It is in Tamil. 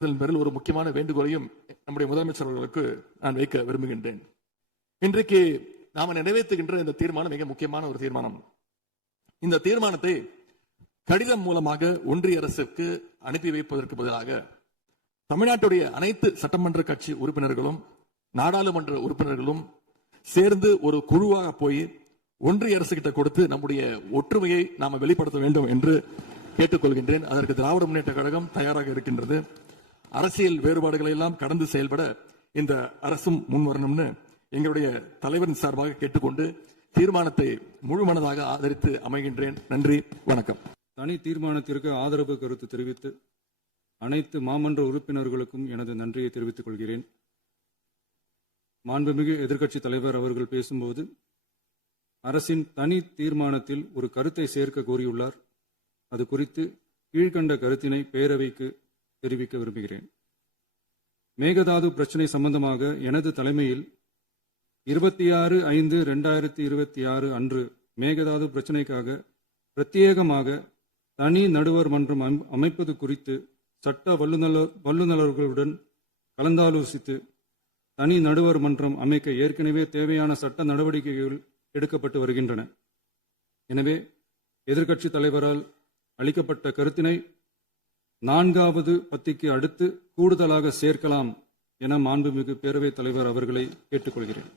இதன் பேரில் ஒரு முக்கியமான வேண்டுகோளையும் நம்முடைய முதலமைச்சர் அவர்களுக்கு நான் வைக்க விரும்புகின்றேன். இன்றைக்கு நாம நிறைவேற்றுகின்ற இந்த தீர்மானம் மிக முக்கியமான ஒரு தீர்மானம். இந்த தீர்மானத்தை கடிதம் மூலமாக ஒன்றிய அரசுக்கு அனுப்பி வைப்பதற்கு பதிலாக தமிழ்நாட்டுடைய அனைத்து சட்டமன்ற கட்சி உறுப்பினர்களும் நாடாளுமன்ற உறுப்பினர்களும் சேர்ந்து ஒரு குழுவாக போய் ஒன்றிய அரசு கிட்ட கொடுத்து நம்முடைய ஒற்றுமையை நாம வெளிப்படுத்த வேண்டும் என்று கேட்டுக்கொள்கின்றேன். அதற்கு திராவிட முன்னேற்ற கழகம் தயாராக இருக்கின்றது. அரசியல் வேறுபாடுகளை எல்லாம் கடந்து செயல்பட இந்த அரசும் முன்வரணும்னு எங்களுடைய தலைவரின் சார்பாக கேட்டுக்கொண்டு தீர்மானத்தை முழுமனதாக ஆதரித்து அமைகின்றேன். நன்றி, வணக்கம். தனி தீர்மானத்திற்கு ஆதரவு கருத்து தெரிவித்து அனைத்து மாமன்ற உறுப்பினர்களுக்கும் எனது நன்றியை தெரிவித்துக் கொள்கிறேன். மாண்புமிகு எதிர்க்கட்சி தலைவர் அவர்கள் பேசும்போது அரசின் தனி தீர்மானத்தில் ஒரு கருத்தை சேர்க்க கோரியுள்ளார். அது குறித்து கீழ்கண்ட கருத்தினை பேரவைக்கு தெரிவிக்க விரும்புகிறேன். மேகதாது பிரச்சினை சம்பந்தமாக எனது தலைமையில் 26/5/2026 அன்று மேகதாது பிரச்சினைக்காக பிரத்யேகமாக தனி நடுவர் மன்றம் அமைப்பது குறித்து சட்ட வல்லுநர்களுடன் கலந்தாலோசித்து தனி நடுவர் மன்றம் அமைக்க ஏற்கனவே தேவையான சட்ட நடவடிக்கைகள் எடுக்கப்பட்டு வருகின்றன. எனவே எதிர்க்கட்சி தலைவரால் அளிக்கப்பட்ட கருத்தினை 4வது பத்திக்கு அடுத்து கூடுதலாக சேர்க்கலாம் என மாண்புமிகு பேரவைத் தலைவர் அவர்களை கேட்டுக்கொள்கிறேன்.